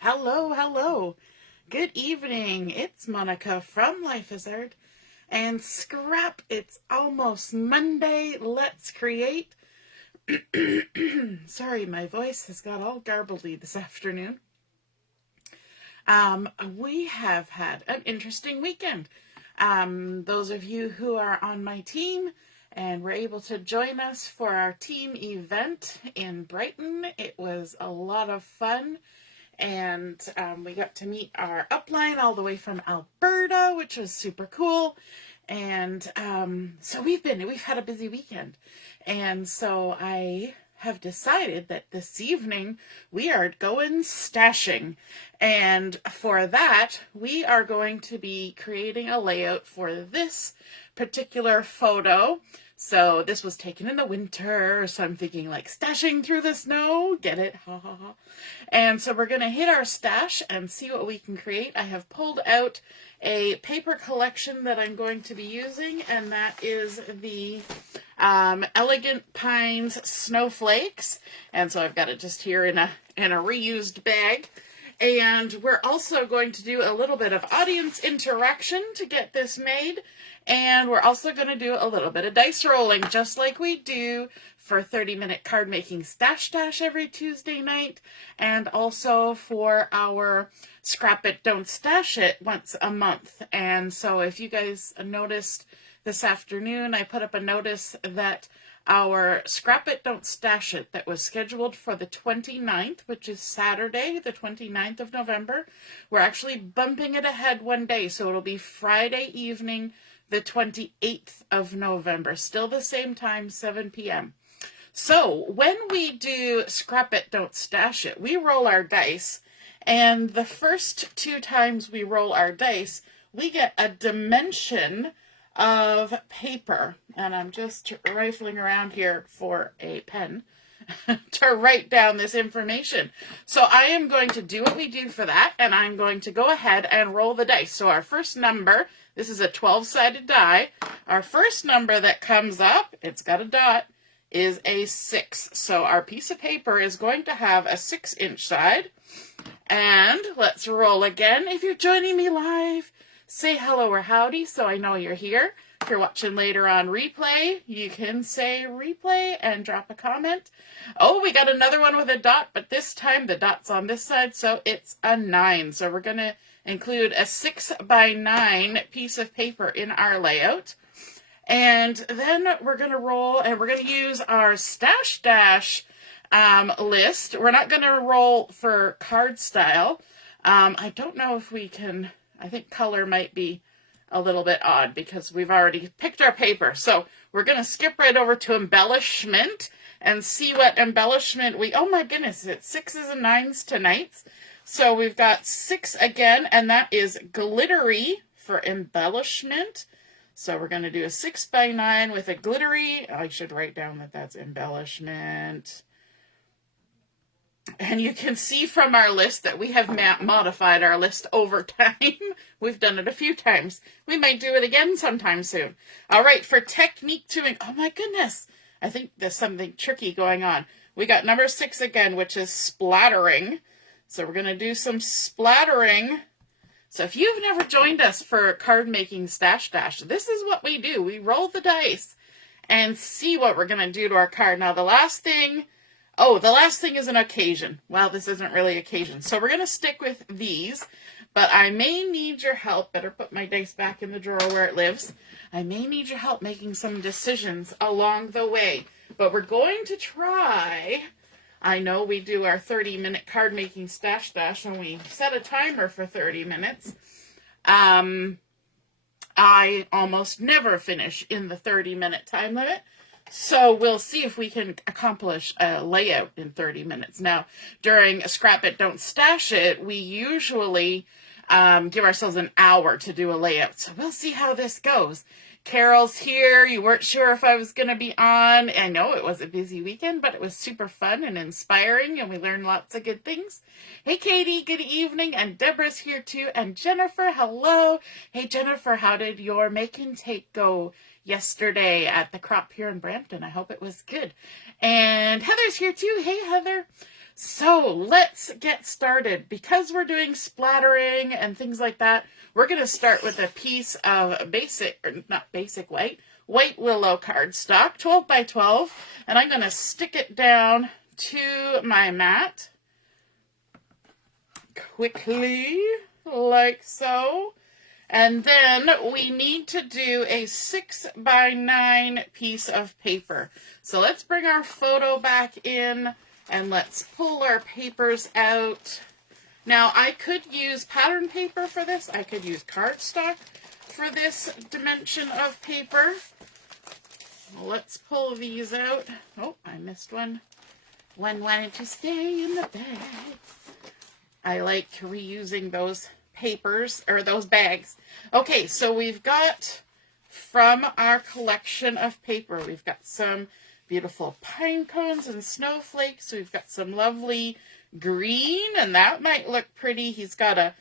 Hello, hello. Good evening. It's Monica from Life is Art. And scrap, it's almost Monday. Let's create. Sorry, my voice has got all garbledy this afternoon. We have had an interesting weekend. Those of you who are on my team and were able to join us for our team event in Brighton, it was a lot of fun. And we got to meet our upline all the way from Alberta, which was super cool. And so we've had a busy weekend. And so I have decided that this evening we are going stashing. And for that, we are going to be creating a layout for this particular photo. So this was taken in the winter, so I'm thinking like stashing through the snow, get it? Ha ha ha. And so we're going to hit our stash and see what we can create. I have pulled out a paper collection that I'm going to be using, and that is the Elegant Pines Snowflakes. And so I've got it just here in a reused bag. And we're also going to do a little bit of audience interaction to get this made. And we're also going to do a little bit of dice rolling, just like we do for 30-minute card making stash dash every Tuesday night. And also for our Scrap It, Don't Stash It once a month. And so if you guys noticed this afternoon, I put up a notice that our Scrap It, Don't Stash It that was scheduled for the 29th, which is Saturday, the 29th of November, we're actually bumping it ahead one day. So it'll be Friday evening, the 28th of November. Still the same time, 7 p.m. So when we do Scrap It, Don't Stash It, we roll our dice. And the first 2 times we roll our dice, we get a dimension of paper. And I'm just rifling around here for a pen to write down this information. So I am going to do what we do for that, and I'm going to go ahead and roll the dice. So our first number, this is a 12-sided die. Our first number that comes up, it's got a dot, is a 6. So our piece of paper is going to have a 6-inch side. And let's roll again. If you're joining me live, say hello or howdy so I know you're here. If you're watching later on replay, you can say replay and drop a comment. Oh, we got another one with a dot, but this time the dot's on this side, so it's a 9. So we're going to include a 6x9 piece of paper in our layout. And then we're going to roll, and we're going to use our Stash Dash list. We're not going to roll for card style. I don't know if we can, I think color might be a little bit odd because we've already picked our paper. So we're going to skip right over to embellishment and see what embellishment oh my goodness, it's 6s and 9s tonight. So we've got 6 again, and that is Glittery for embellishment. So we're going to do a 6x9 with a Glittery. I should write down that that's embellishment. And you can see from our list that we have modified our list over time. We've done it a few times. We might do it again sometime soon. All right, for technique oh my goodness. I think there's something tricky going on. We got number 6 again, which is splattering. So we're going to do some splattering. So if you've never joined us for card making stash dash, this is what we do. We roll the dice and see what we're going to do to our card. Now the last thing is an occasion. Well, this isn't really occasion. So we're going to stick with these, but I may need your help. Better put my dice back in the drawer where it lives. I may need your help making some decisions along the way, but we're going to try. I know we do our 30-minute card making stash dash and we set a timer for 30 minutes. I almost never finish in the 30-minute time limit. So we'll see if we can accomplish a layout in 30 minutes. Now, during Scrap It, Don't Stash It, we usually give ourselves an hour to do a layout. So we'll see how this goes. Carol's here. You weren't sure if I was going to be on. I know it was a busy weekend, but it was super fun and inspiring, and we learned lots of good things. Hey, Katie, good evening. And Deborah's here too. And Jennifer, hello. Hey, Jennifer, how did your make and take go yesterday at the crop here in Brampton? I hope it was good. And Heather's here too. Hey, Heather. So let's get started. Because we're doing splattering and things like that, we're going to start with a piece of white willow cardstock, 12 by 12, and I'm going to stick it down to my mat quickly, like so. And then we need to do a 6 by 9 piece of paper. So let's bring our photo back in and let's pull our papers out. Now I could use pattern paper for this. I could use cardstock for this dimension of paper. Let's pull these out. Oh, I missed one. One wanted to stay in the bag. I like reusing those papers, or those bags. Okay, so we've got from our collection of paper, we've got some beautiful pine cones and snowflakes. We've got some lovely green, and that might look pretty. He's got a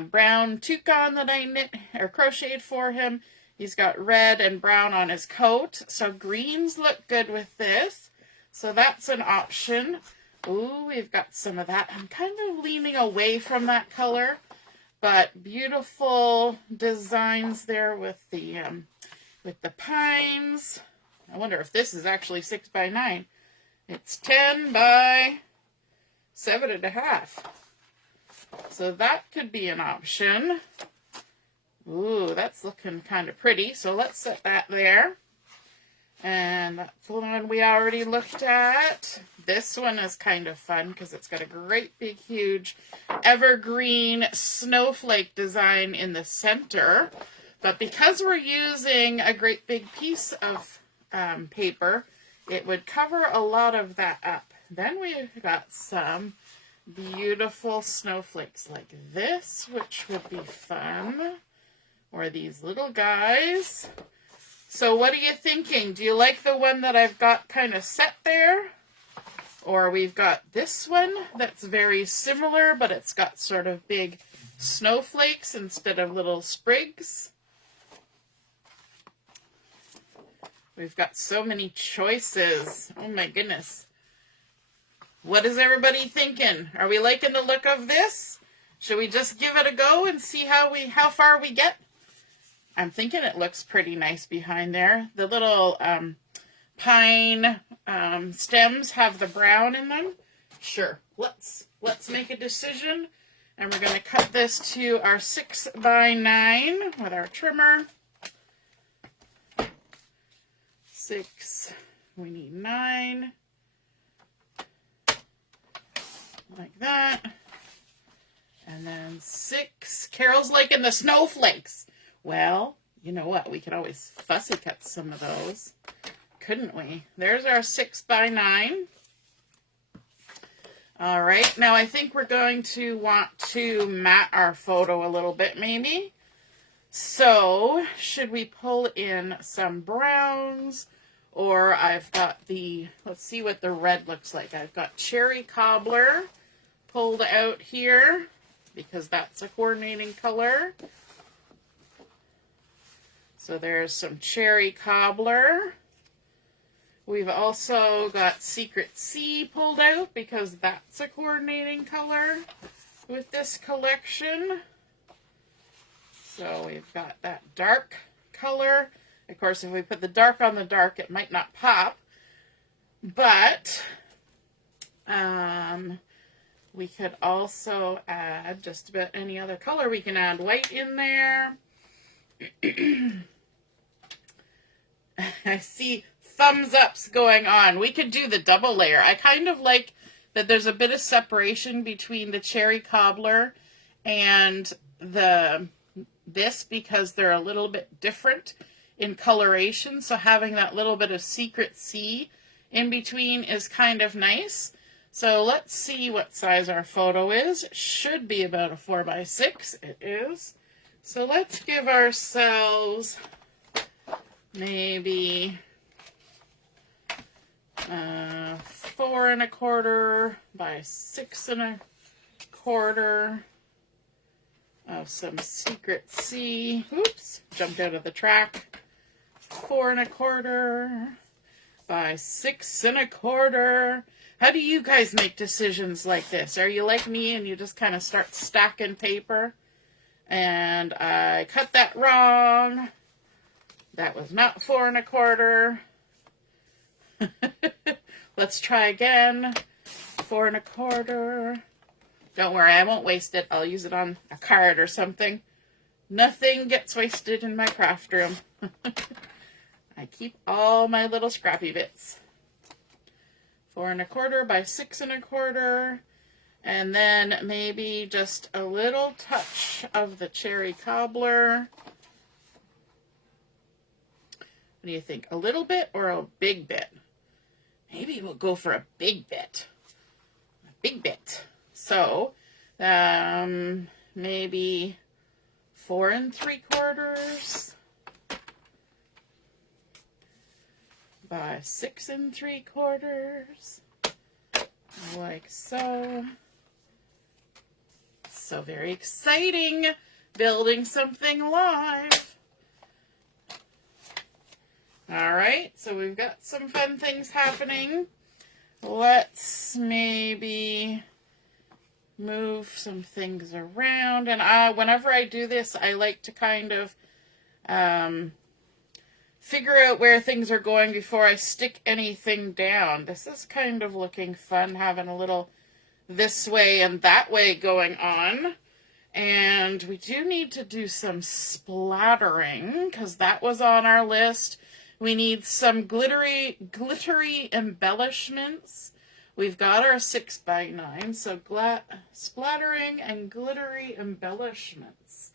brown toucan that I knit or crocheted for him. He's got red and brown on his coat, so greens look good with this. So that's an option. Ooh, we've got some of that. I'm kind of leaning away from that color, but beautiful designs there with the pines. I wonder if this is actually 6 by 9. It's 10 by 7.5. So that could be an option. Ooh, that's looking kind of pretty. So let's set that there. And that's the one we already looked at. This one is kind of fun because it's got a great big huge evergreen snowflake design in the center. But because we're using a great big piece of paper, it would cover a lot of that up. Then we've got some beautiful snowflakes like this, which would be fun. Or these little guys. So what are you thinking? Do you like the one that I've got kind of set there? Or we've got this one that's very similar, but it's got sort of big snowflakes instead of little sprigs. We've got so many choices. Oh my goodness. What is everybody thinking? Are we liking the look of this? Should we just give it a go and see how far we get? I'm thinking it looks pretty nice behind there. The little pine stems have the brown in them. Sure, let's make a decision. And we're going to cut this to our 6 by 9 with our trimmer. 6, we need 9. Like that. And then 6. Carol's liking the snowflakes. Well, you know what? We could always fussy cut some of those, couldn't we? There's our 6 by 9. All right, now I think we're going to want to mat our photo a little bit, maybe. So, should we pull in some browns? Or I've got let's see what the red looks like. I've got cherry cobbler pulled out here because that's a coordinating color. So there's some cherry cobbler. We've also got Secret Sea pulled out because that's a coordinating color with this collection. So we've got that dark color. Of course, if we put the dark on the dark, it might not pop. But we could also add just about any other color. We can add white in there. I see thumbs ups going on. We could do the double layer. I kind of like that there's a bit of separation between the cherry cobbler and this because they're a little bit different in coloration. So having that little bit of Secret Sea in between is kind of nice. So let's see what size our photo is. It should be about a 4 by 6. It is. So let's give ourselves maybe 4 1/4 by 6 1/4 of some Secret Sea. Oops, jumped out of the track. 4 1/4 by 6 1/4. How do you guys make decisions like this? Are you like me and you just kind of start stacking paper? And I cut that wrong. That was not 4 1/4. Let's try again. 4 1/4. Don't worry, I won't waste it. I'll use it on a card or something. Nothing gets wasted in my craft room. I keep all my little scrappy bits. 4 1/4 by 6 1/4. And then maybe just a little touch of the cherry cobbler. What do you think? A little bit or a big bit? Maybe we'll go for a big bit. A big bit. So, maybe 4 3/4 by 6 3/4, like so. So very exciting, building something live. All right, so we've got some fun things happening. Let's maybe move some things around. And whenever I do this, I like to kind of figure out where things are going before I stick anything down. This is kind of looking fun, having a little this way and that way going on. And we do need to do some splattering because that was on our list. We need some glittery embellishments. We've got our 6x9, so splattering and glittery embellishments.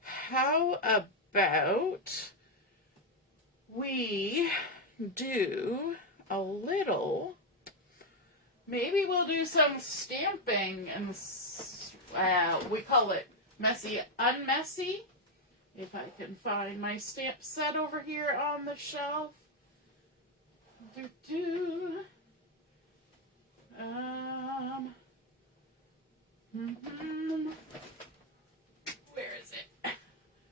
How about we do a little, maybe we'll do some stamping, and we call it messy unmessy. If I can find my stamp set over here on the shelf. Where is it?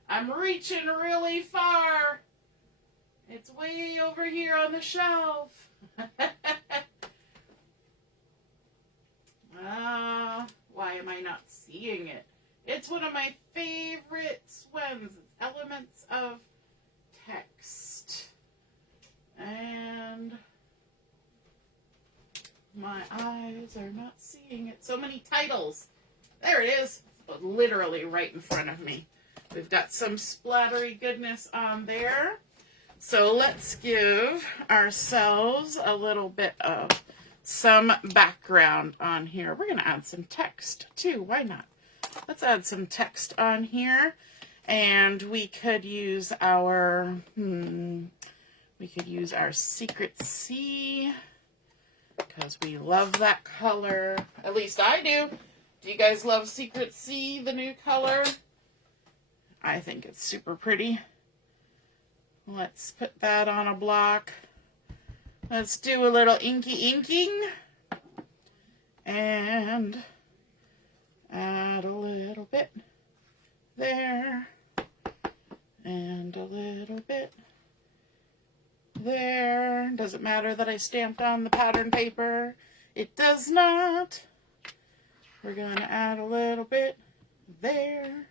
I'm reaching really far. It's way over here on the shelf. Why am I not seeing it? It's one of my favorite ones. It's Elements of Text. And my eyes are not seeing it. So many titles. There it is. Literally right in front of me. We've got some splattery goodness on there. So let's give ourselves a little bit of some background on here. We're going to add some text too. Why not? Let's add some text on here. And we could use our, Secret C, because we love that color. At least I do. Do you guys love Secret C, the new color? I think it's super pretty. Let's put that on a block. Let's do a little inking. And add a little bit there. And a little bit there. Doesn't matter that I stamped on the pattern paper. It does not. We're going to add a little bit there.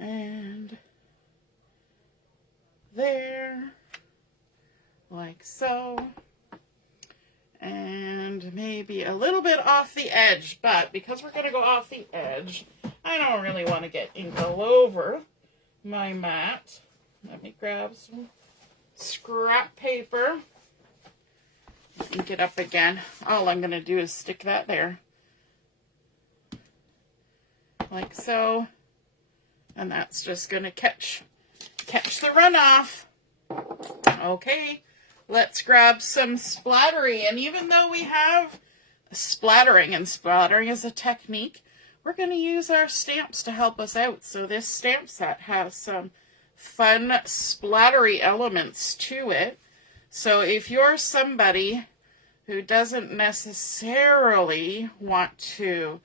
And there. Like so. And maybe a little bit off the edge. But because we're going to go off the edge, I don't really want to get ink all over my mat. Let me grab some scrap paper. Ink it up again. All I'm going to do is stick that there. Like so. And that's just going to catch the runoff. Okay. Let's grab some splattery. And even though we have splattering, and splattering is a technique, we're going to use our stamps to help us out. So this stamp set has some fun splattery elements to it. So if you're somebody who doesn't necessarily want to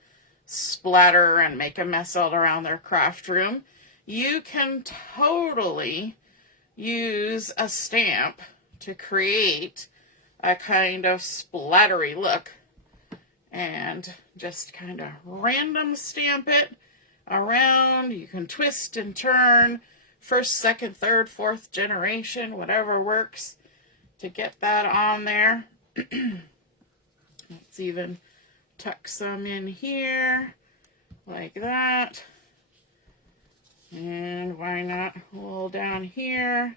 splatter and make a mess all around their craft room, you can totally use a stamp to create a kind of splattery look. And just kind of random stamp it around. You can twist and turn, first, second, third, fourth generation, whatever works to get that on there. Let's even tuck some in here like that. And why not a little down here?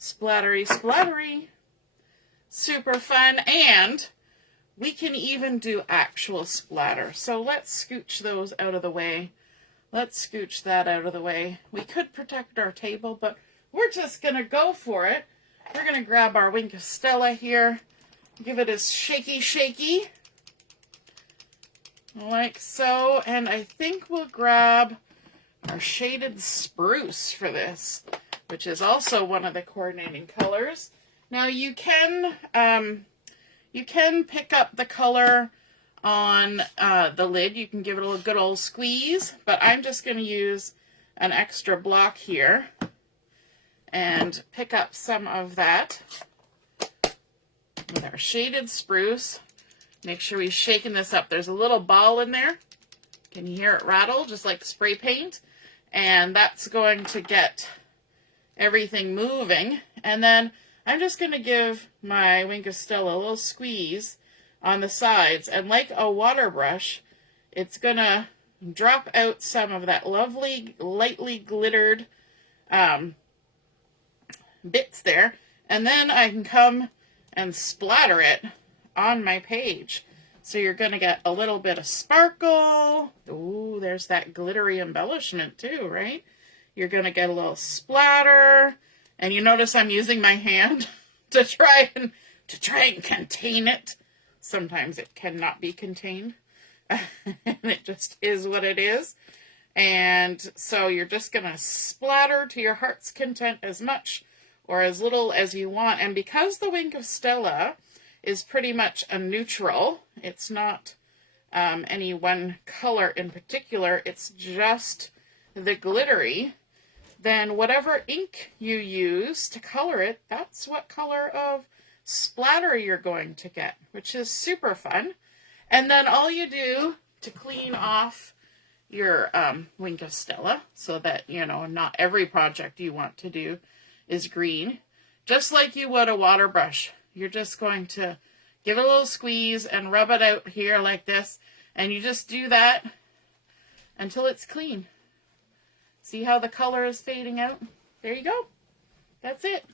Splattery, splattery. Super fun. And we can even do actual splatter. So let's scooch those out of the way. Let's scooch that out of the way. We could protect our table, but we're just going to go for it. We're going to grab our wink of Stella here. Give it a shaky, shaky. Like so. And I think we'll grab our shaded Spruce for this, which is also one of the coordinating colors. Now you can pick up the color on the lid. You can give it a good old squeeze, but I'm just going to use an extra block here and pick up some of that with our shaded Spruce. Make sure we're shaking this up. There's a little ball in there. Can you hear it rattle, just like spray paint? And that's going to get everything moving. And then I'm just going to give my wink of Stella a little squeeze on the sides. And like a water brush, it's going to drop out some of that lovely, lightly glittered bits there. And then I can come and splatter it on my page. So you're going to get a little bit of sparkle. Ooh, there's that glittery embellishment too, right? You're going to get a little splatter. And you notice I'm using my hand to try and contain it. Sometimes it cannot be contained. And it just is what it is. And so you're just going to splatter to your heart's content as much or as little as you want. And because the wink of Stella is pretty much a neutral, it's not any one color in particular, it's just the glittery, then whatever ink you use to color it, that's what color of splatter you're going to get, which is super fun. And then all you do to clean off your wink of Stella, so that, you know, not every project you want to do is green, just like you would a water brush. You're just going to give it a little squeeze and rub it out here like this, and you just do that until it's clean. See how the color is fading out? There you go. That's it.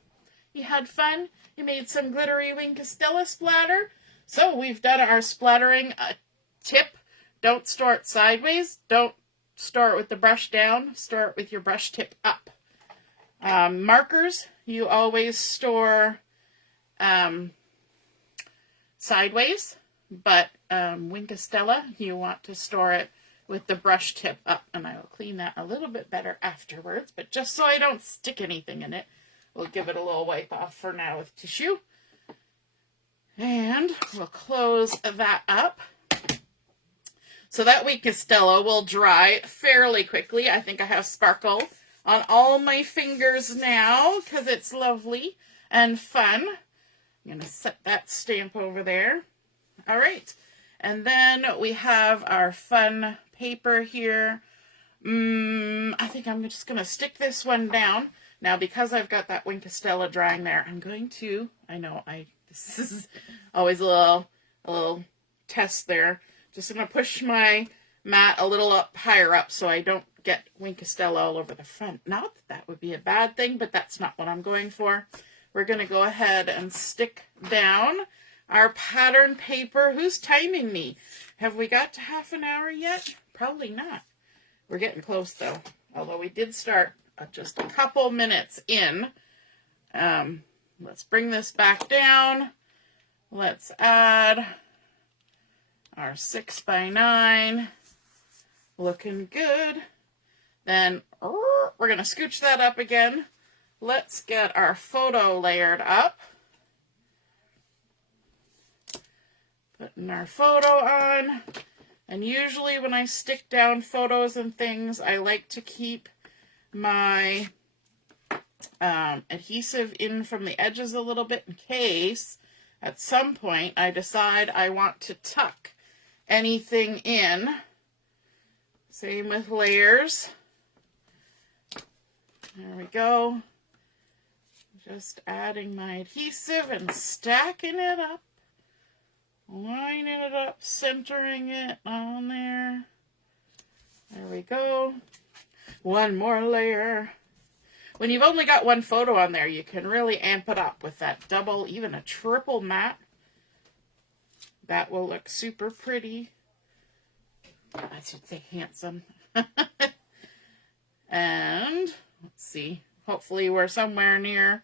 You had fun. You made some glittery wink of Stella splatter. So we've done our splattering tip. Don't store it sideways. Don't store it with the brush down. Store it with your brush tip up. Markers, you always store sideways, but wink of Stella, you want to store it with the brush tip up, and I will clean that a little bit better afterwards, but just so I don't stick anything in it, we'll give it a little wipe off for now with tissue. And we'll close that up. So that wink of Stella will dry fairly quickly. I think I have sparkle on all my fingers now because it's lovely and fun. I'm going to set that stamp over there. All right. And then we have our fun paper here. I think I'm just going to stick this one down. Now, because I've got that wink of Stella drying there, I'm going to, this is always a little test there. Just going to push my mat a little up higher up so I don't get wink of Stella all over the front. Not that that would be a bad thing, but that's not what I'm going for. We're going to go ahead and stick down our pattern paper. Who's timing me? Have we got to half an hour yet? Probably not. We're getting close though. Although we did start just a couple minutes in. Let's bring this back down. Let's add our 6x9. Looking good. Then we're going to scooch that up again. Let's get our photo layered up. Putting our photo on. And usually when I stick down photos and things, I like to keep my adhesive in from the edges a little bit in case at some point I decide I want to tuck anything in. Same with layers. There we go. Just adding my adhesive and stacking it up. Lining it up, centering it on there. There we go. One more layer. When you've only got one photo on there, you can really amp it up with that double, even a triple matte. That will look super pretty. I should say handsome. And let's see. Hopefully we're somewhere near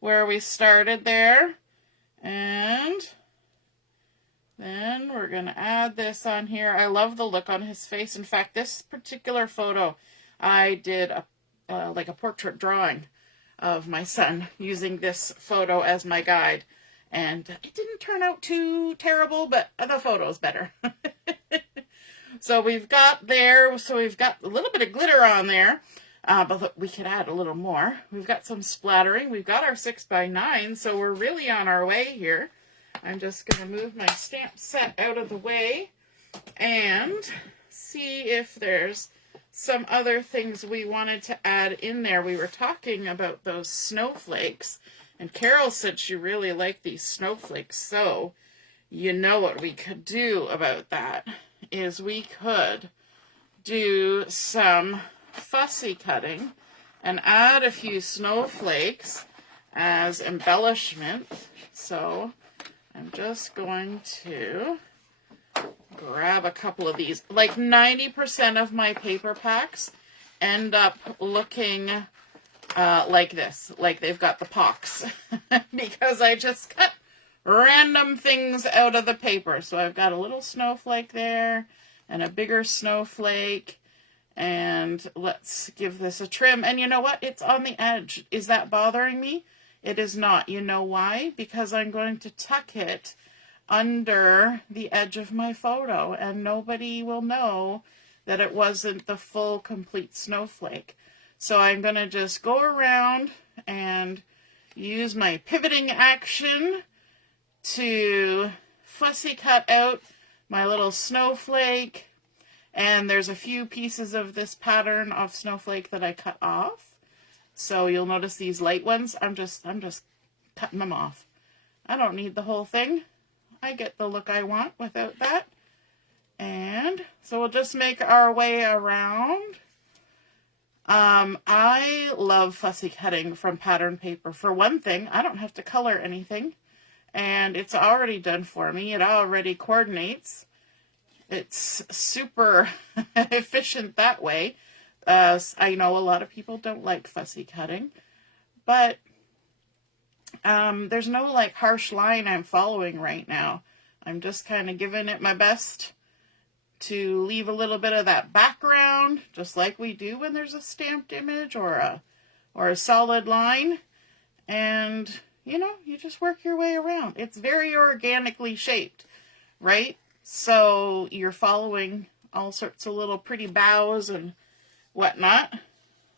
where we started there. And then we're going to add this on here. I love the look on his face. In fact, this particular photo, I did like a portrait drawing of my son using this photo as my guide. And it didn't turn out too terrible, but the photo's better. So we've got there, so we've got a little bit of glitter on there, but we could add a little more. We've got some splattering. We've got our 6x9, so we're really on our way here. I'm just going to move my stamp set out of the way and see if there's some other things we wanted to add in there. We were talking about those snowflakes, and Carol said she really liked these snowflakes, so you know what we could do about that is we could do some fussy cutting and add a few snowflakes as embellishment. So I'm just going to grab a couple of these. Like 90% of my paper packs end up looking like this, like they've got the pox, because I just cut random things out of the paper. So I've got a little snowflake there and a bigger snowflake, and let's give this a trim. And you know what? It's on the edge. Is that bothering me? It is not. You know why? Because I'm going to tuck it under the edge of my photo, and nobody will know that it wasn't the full complete snowflake. So I'm going to just go around and use my pivoting action to fussy cut out my little snowflake. And there's a few pieces of this pattern of snowflake that I cut off. So you'll notice these light ones, I'm just cutting them off. I don't need the whole thing. I get the look I want without that. And so we'll just make our way around. I love fussy cutting from pattern paper. For one thing, I don't have to color anything, and it's already done for me. It already coordinates. It's super efficient that way. I know a lot of people don't like fussy cutting, but there's no like harsh line I'm following right now. I'm just kind of giving it my best to leave a little bit of that background, just like we do when there's a stamped image or a solid line. And, you know, you just work your way around. It's very organically shaped, right? So you're following all sorts of little pretty bows and whatnot.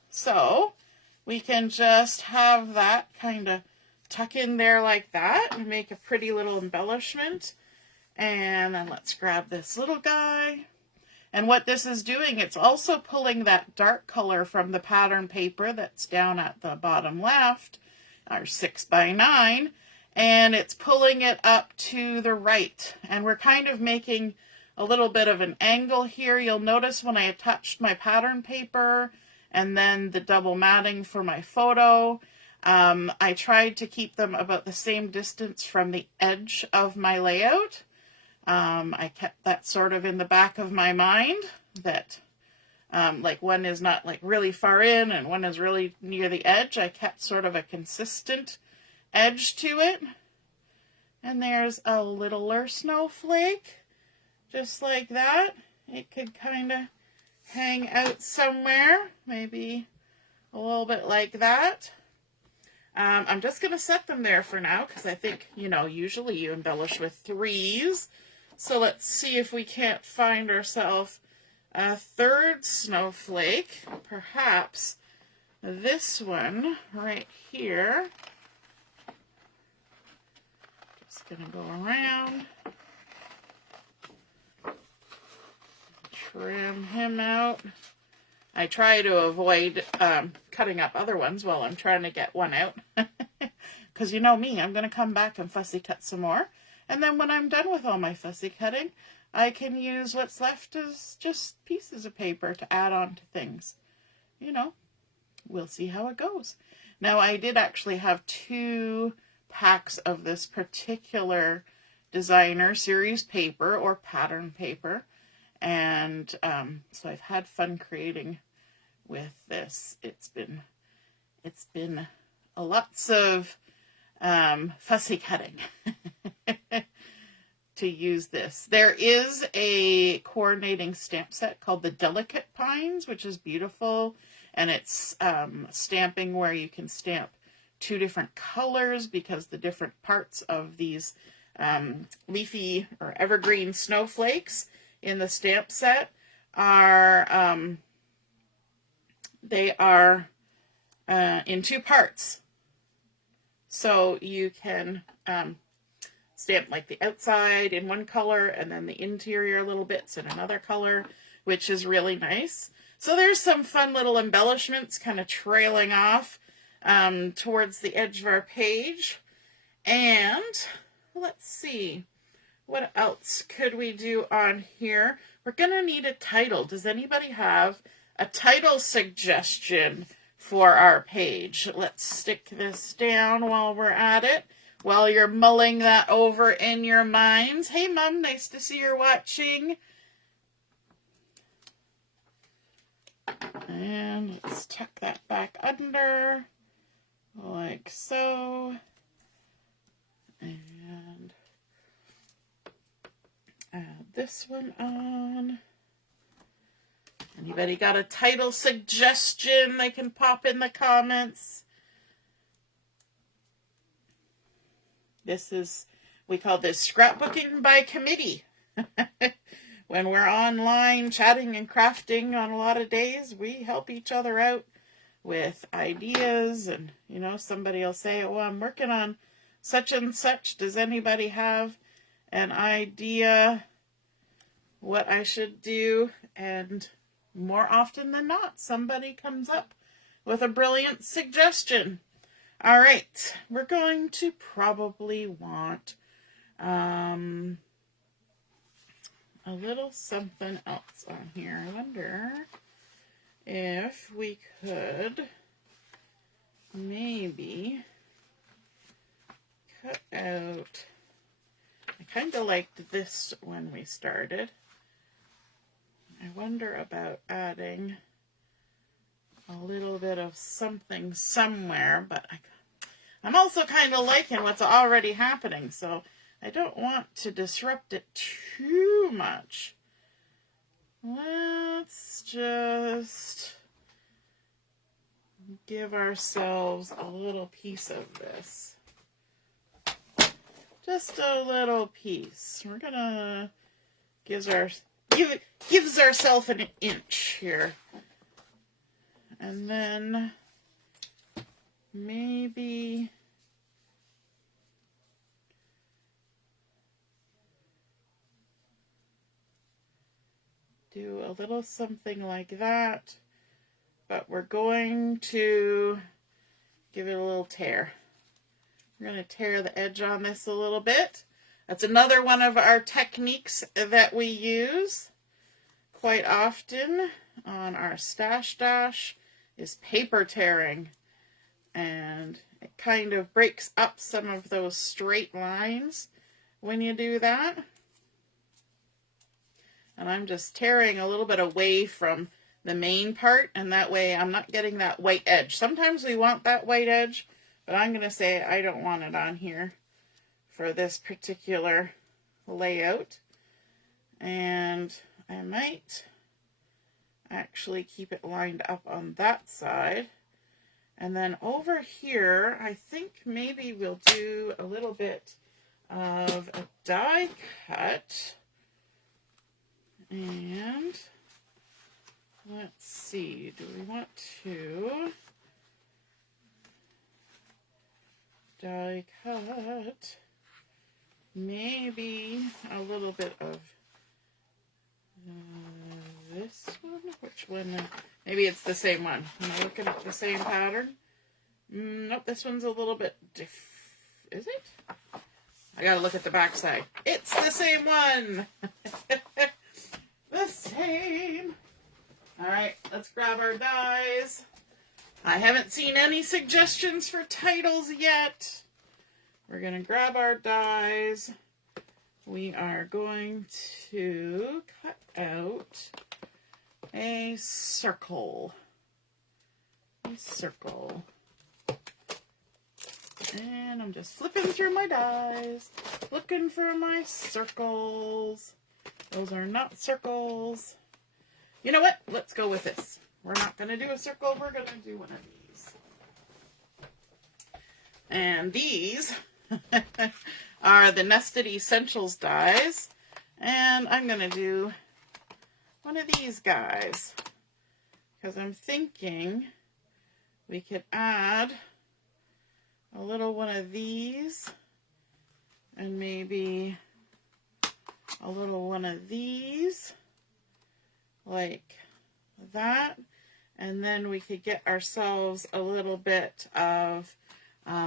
So we can just have that kind of tuck in there like that and make a pretty little embellishment. And then let's grab this little guy. And what this is doing, it's also pulling that dark color from the pattern paper that's down at the bottom left, our 6x9, and it's pulling it up to the right. And we're kind of making a little bit of an angle here. You'll notice when I attached my pattern paper and then the double matting for my photo, I tried to keep them about the same distance from the edge of my layout. I kept that sort of in the back of my mind, that like one is not like really far in and one is really near the edge. I kept sort of a consistent edge to it. And there's a littler snowflake, just like that. It could kind of hang out somewhere, maybe a little bit like that. I'm just going to set them there for now because I think, you know, usually you embellish with 3s. So let's see if we can't find ourselves a third snowflake. Perhaps this one right here, just gonna go around, trim him out. I try to avoid cutting up other ones while I'm trying to get one out. Because you know me, I'm going to come back and fussy cut some more. And then when I'm done with all my fussy cutting, I can use what's left as just pieces of paper to add on to things. You know, we'll see how it goes. Now, I did actually have 2 packs of this particular designer series paper or pattern paper. And so I've had fun creating with this. It's been a lots of fussy cutting to use this. There is a coordinating stamp set called the Delicate Pines, which is beautiful, and it's stamping where you can stamp 2 different colors because the different parts of these leafy or evergreen snowflakes in the stamp set are in 2 parts. So you can stamp like the outside in one color and then the interior little bits in another color, which is really nice. So there's some fun little embellishments kind of trailing off towards the edge of our page. And let's see. What else could we do on here? We're going to need a title. Does anybody have a title suggestion for our page? Let's stick this down while we're at it, while you're mulling that over in your minds. Hey, Mom, nice to see you're watching. And let's tuck that back under, like so. And add this one on. Anybody got a title suggestion they can pop in the comments? We call this scrapbooking by committee. When we're online chatting and crafting on a lot of days, we help each other out with ideas, and you know, somebody will say, oh, I'm working on such and such. Does anybody have an idea what I should do? And more often than not, somebody comes up with a brilliant suggestion. All right, we're going to probably want a little something else on here. I wonder if we could maybe cut out, I kind of liked this when we started. I wonder about adding a little bit of something somewhere, but I'm also kind of liking what's already happening, so I don't want to disrupt it too much. Let's just give ourselves a little piece of this. Just a little piece. We're gonna gives ourselves an inch here. And then maybe do a little something like that, but we're going to give it a little tear. We're going to tear the edge on this a little bit. That's another one of our techniques that we use quite often on our stash dash is paper tearing. And it kind of breaks up some of those straight lines when you do that. And I'm just tearing a little bit away from the main part, and that way I'm not getting that white edge. Sometimes we want that white edge, but I'm going to say I don't want it on here for this particular layout. And I might actually keep it lined up on that side. And then over here, I think maybe we'll do a little bit of a die cut. And let's see, do we want to die cut maybe a little bit of this one. Which one? Maybe it's the same one. Am I looking at the same pattern? Nope, this one's a little bit Is it? I gotta look at the back side. It's the same one! The same! Alright, let's grab our dies. I haven't seen any suggestions for titles yet. We're gonna grab our dies. We are going to cut out a circle. A circle. And I'm just flipping through my dies, looking for my circles. Those are not circles. You know what? Let's go with this. We're not going to do a circle. We're going to do one of these. And these are the Nested Essentials dies. And I'm going to do one of these guys. Because I'm thinking we could add a little one of these, and maybe a little one of these, like that, and then we could get ourselves a little bit of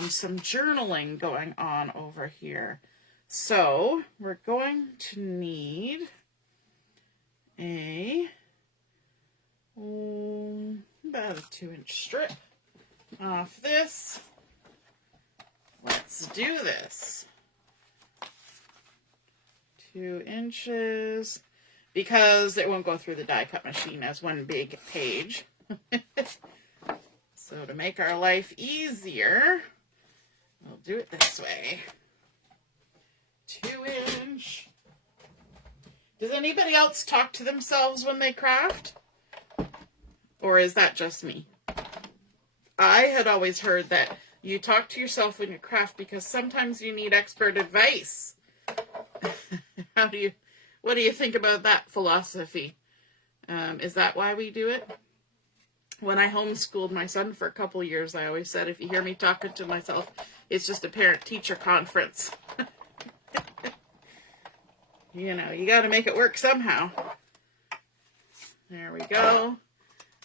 some journaling going on over here. So we're going to need about a 2-inch strip off this. Let's do this. 2 inches, because it won't go through the die cut machine as one big page. So to make our life easier, we'll do it this way. 2-inch. Does anybody else talk to themselves when they craft? Or is that just me? I had always heard that you talk to yourself when you craft because sometimes you need expert advice. What do you think about that philosophy? Is that why we do it? When I homeschooled my son for a couple years, I always said, if you hear me talking to myself, it's just a parent-teacher conference. You know, you got to make it work somehow. There we go.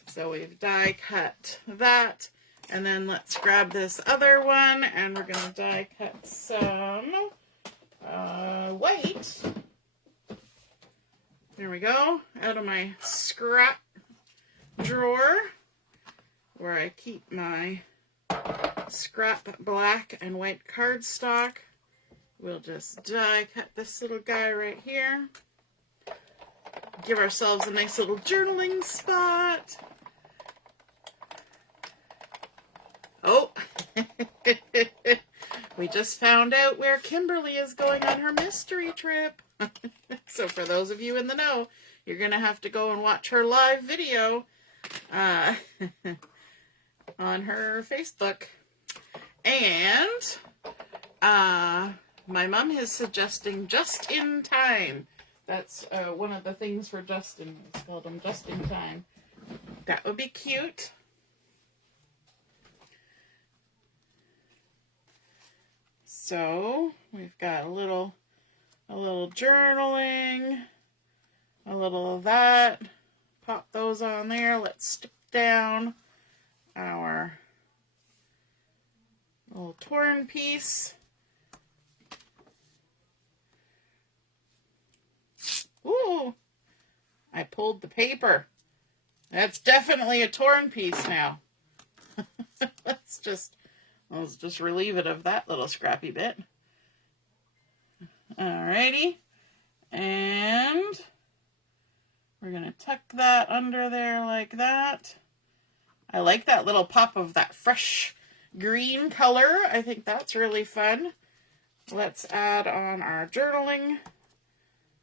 So we've die cut that. And then let's grab this other one, and we're going to die cut some white. There we go. Out of my scrap drawer, where I keep my scrap black and white cardstock. We'll just die cut this little guy right here. Give ourselves a nice little journaling spot. Oh, we just found out where Kimberly is going on her mystery trip. So for those of you in the know, you're going to have to go and watch her live video on her Facebook. And my mom is suggesting just in time. That's one of the things for Justin. It's called him just in time. That would be cute. So we've got a little journaling, a little of that. Pop those on there. Let's stick down our little torn piece. Ooh, I pulled the paper. That's definitely a torn piece now. Let's just relieve it of that little scrappy bit. Alrighty. And we're going to tuck that under there like that. I like that little pop of that fresh green color. I think that's really fun. Let's add on our journaling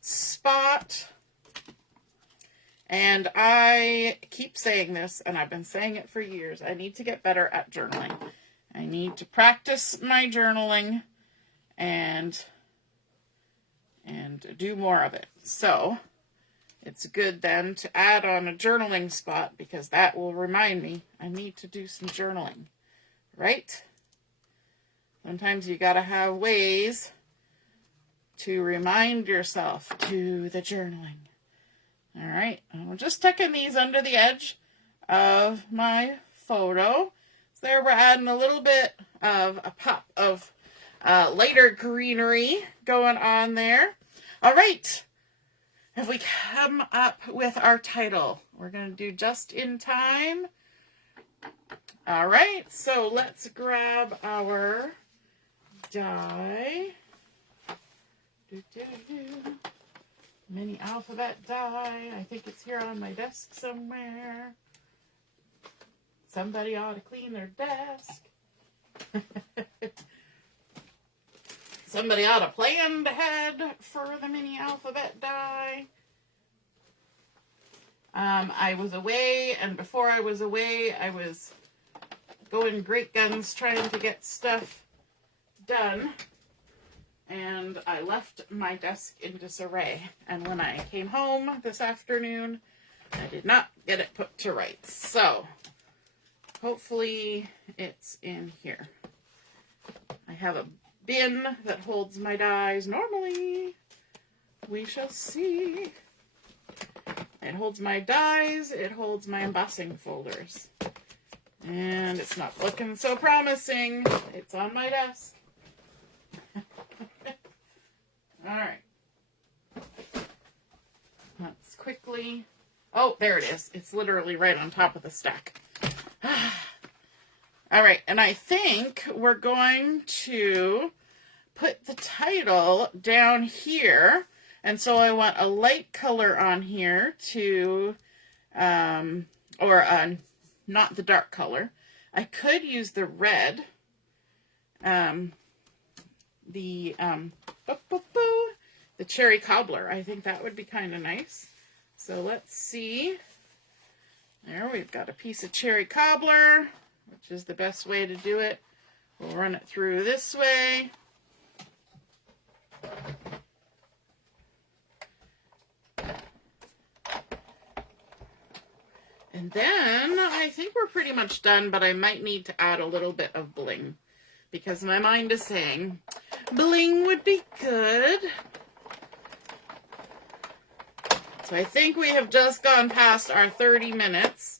spot. And I keep saying this, and I've been saying it for years. I need to get better at journaling. I need to practice my journaling and do more of it. So it's good then to add on a journaling spot, because that will remind me I need to do some journaling, right? Sometimes you gotta have ways to remind yourself to the journaling. All right, I'm just tucking these under the edge of my photo. So there we're adding a little bit of a pop of lighter greenery going on there. All right, have we come up with our title? We're going to do just in time. All right, so let's grab our die. Mini alphabet die. I think it's here on my desk somewhere. Somebody ought to clean their desk. Somebody ought to plan ahead for the mini alphabet die. I was away, and before I was away, I was going great guns trying to get stuff done. And I left my desk in disarray. And when I came home this afternoon, I did not get it put to rights. So, hopefully it's in here. I have a bin that holds my dies normally. We shall see. It holds my dies. It holds my embossing folders. And it's not looking so promising. It's on my desk. All right. Let's quickly... Oh, there it is. It's literally right on top of the stack. All right, and I think we're going to put the title down here. And so I want a light color on here to, not the dark color. I could use the red. The cherry cobbler. I think that would be kind of nice. So let's see. There, we've got a piece of cherry cobbler, which is the best way to do it. We'll run it through this way. And then I think we're pretty much done, but I might need to add a little bit of bling because my mind is saying bling would be good. So I think we have just gone past our 30 minutes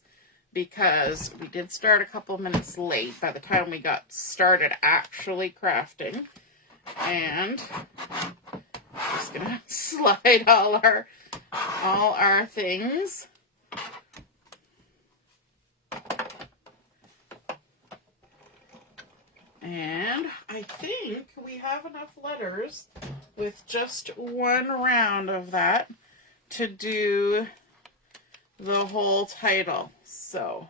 because we did start a couple minutes late by the time we got started actually crafting. And I'm just gonna slide all our things. And I think we have enough letters with just one round of that to do the whole title. So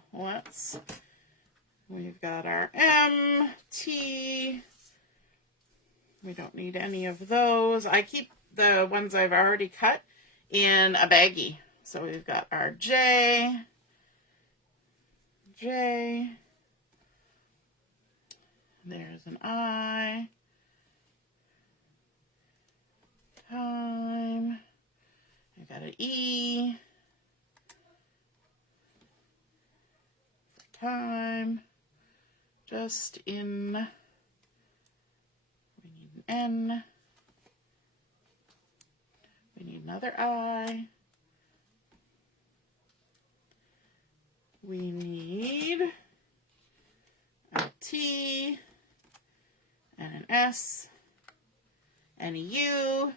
we've got our M, T. We don't need any of those. I keep the ones I've already cut in a baggie. So we've got our J. There's an I. Time. I got an E. Time. Just in. We need an N. We need another I. We need a T and an S and a U.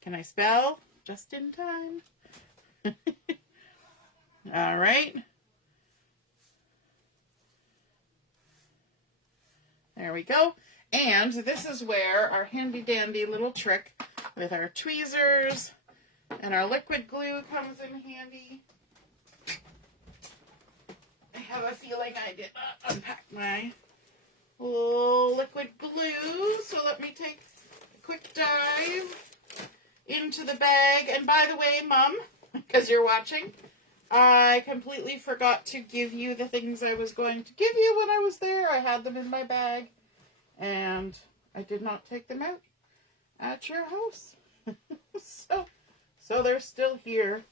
Can I spell? Just in time. All right. There we go. And this is where our handy dandy little trick with our tweezers and our liquid glue comes in handy. I have a feeling I did not unpack my liquid glue, so let me take a quick dive into the bag. And by the way, Mom, because you're watching, I completely forgot to give you the things I was going to give you when I was there. I had them in my bag, and I did not take them out at your house. So they're still here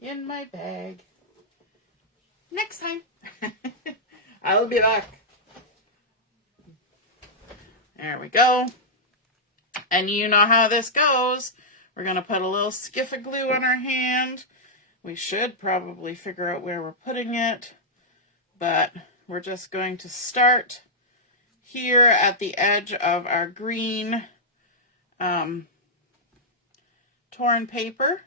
in my bag. Next time. I'll be back. There we go. And you know how this goes. We're going to put a little skiff of glue on our hand. We should probably figure out where we're putting it, but we're just going to start here at the edge of our green torn paper.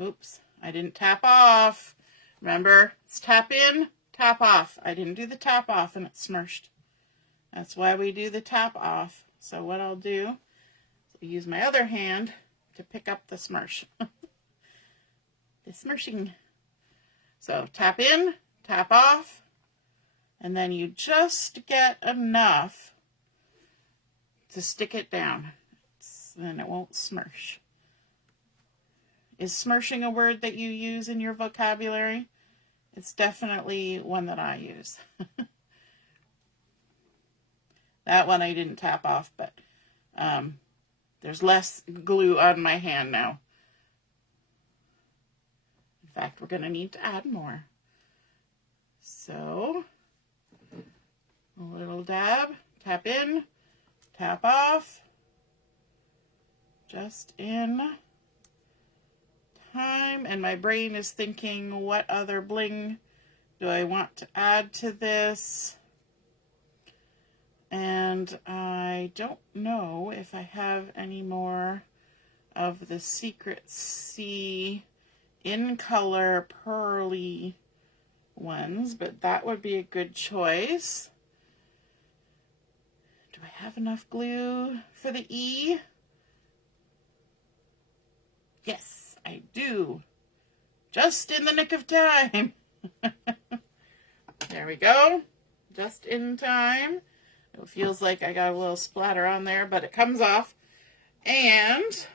Oops, I didn't tap off. Remember, it's tap in, tap off. I didn't do the tap off and it smushed. That's why we do the tap off. So what I'll do is use my other hand to pick up the smush. The smushing. So tap in, tap off, and then you just get enough to stick it down. Then it won't smush. Is smushing a word that you use in your vocabulary? It's definitely one that I use. That one I didn't tap off, but there's less glue on my hand now. In fact, we're going to need to add more. So, a little dab, tap in, tap off, just in time. And my brain is thinking, what other bling do I want to add to this? And I don't know if I have any more of the Secret C in color pearly ones, but that would be a good choice. Do I have enough glue for the E? Yes, I do. Just in the nick of time. There we go. Just in time. It feels like I got a little splatter on there, but it comes off. And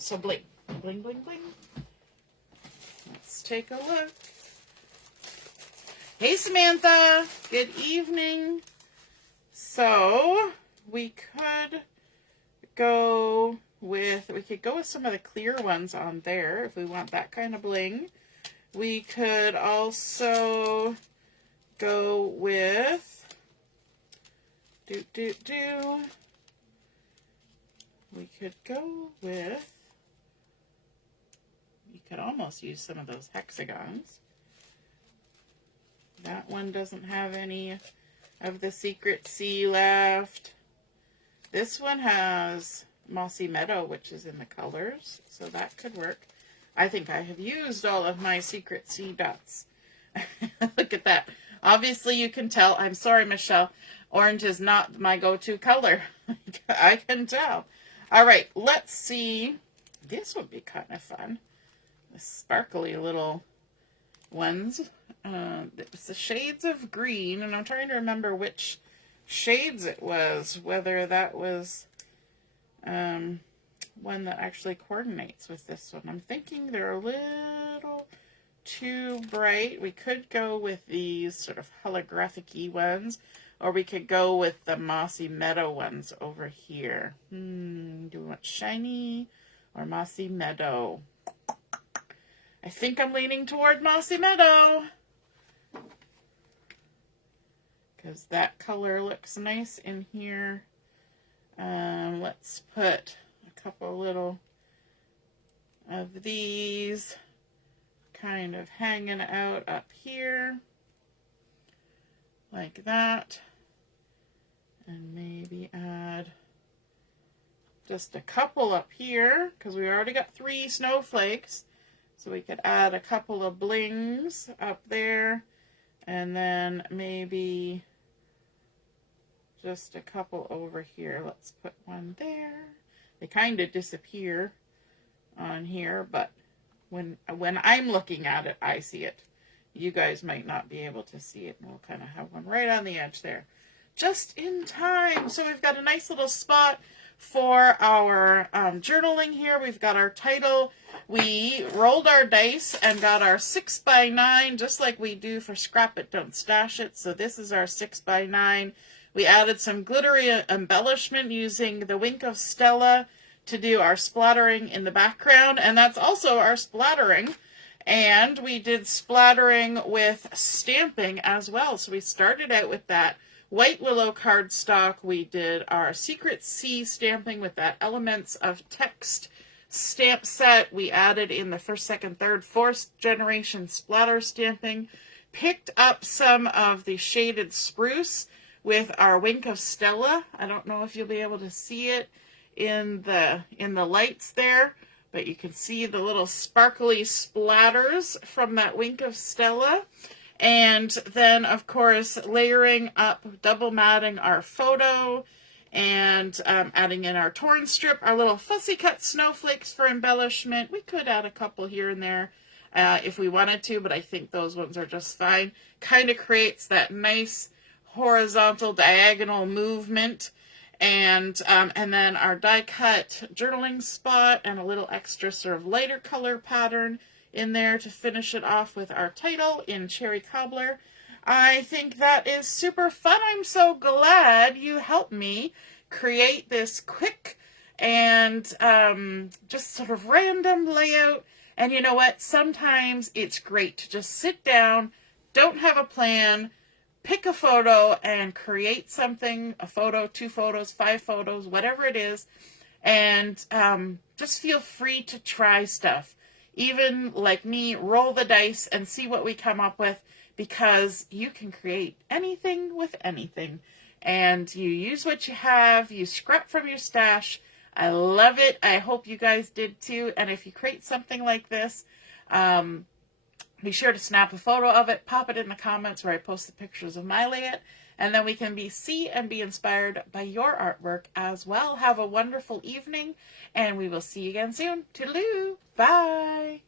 so bling, bling, bling, bling. Let's take a look. Hey, Samantha. Good evening. So we could go with some of the clear ones on there if we want that kind of bling. We could also go with we could go with, you could almost use some of those hexagons. That one doesn't have any of the Secret C left. This one has Mossy Meadow, which is in the colors, so that could work. I think I have used all of my Secret C dots. Look at that. Obviously, you can tell. I'm sorry, Michelle. Orange is not my go-to color. I can tell. All right, let's see. This would be kind of fun. The sparkly little ones. It's the shades of green, and I'm trying to remember which shades it was, whether that was one that actually coordinates with this one. I'm thinking they're a little too bright. We could go with these sort of holographic-y ones, or we could go with the Mossy Meadow ones over here. Do we want shiny or Mossy Meadow? I think I'm leaning toward Mossy Meadow, because that color looks nice in here. Let's put a couple little of these kind of hanging out up here like that, and maybe add just a couple up here because we already got 3 snowflakes, so we could add a couple of blings up there, and then maybe just a couple over here. Let's put one there. They kind of disappear on here, but when I'm looking at it, I see it. You guys might not be able to see it, and we'll kind of have one right on the edge there. Just in time. So we've got a nice little spot for our journaling here. We've got our title. We rolled our dice and got our 6x9, just like we do for Scrap It, Don't Stash It. So this is our 6x9. We added some glittery embellishment using the Wink of Stella to do our splattering in the background, and that's also our splattering. And we did splattering with stamping as well. So we started out with that white Willow cardstock. We did our Secret C stamping with that Elements of Text stamp set. We added in the first, second, third, fourth generation splatter stamping. Picked up some of the shaded Spruce with our Wink of Stella. I don't know if you'll be able to see it in the lights there, but you can see the little sparkly splatters from that Wink of Stella. And then, of course, layering up, double matting our photo, and adding in our torn strip, our little fussy cut snowflakes for embellishment. We could add a couple here and there if we wanted to, but I think those ones are just fine. Kind of creates that nice horizontal diagonal movement. And then our die cut journaling spot and a little extra sort of lighter color pattern in there to finish it off with our title in Cherry Cobbler. I think that is super fun. I'm so glad you helped me create this quick and just sort of random layout. And you know what? Sometimes it's great to just sit down, don't have a plan, pick a photo and create something, a photo, 2 photos, 5 photos, whatever it is, and just feel free to try stuff. Even like me, roll the dice and see what we come up with, because you can create anything with anything. And you use what you have, you scrap from your stash. I love it. I hope you guys did too. And if you create something like this, be sure to snap a photo of it, pop it in the comments where I post the pictures of my layout, and then we can see and be inspired by your artwork as well. Have a wonderful evening, and we will see you again soon. Toodaloo! Bye!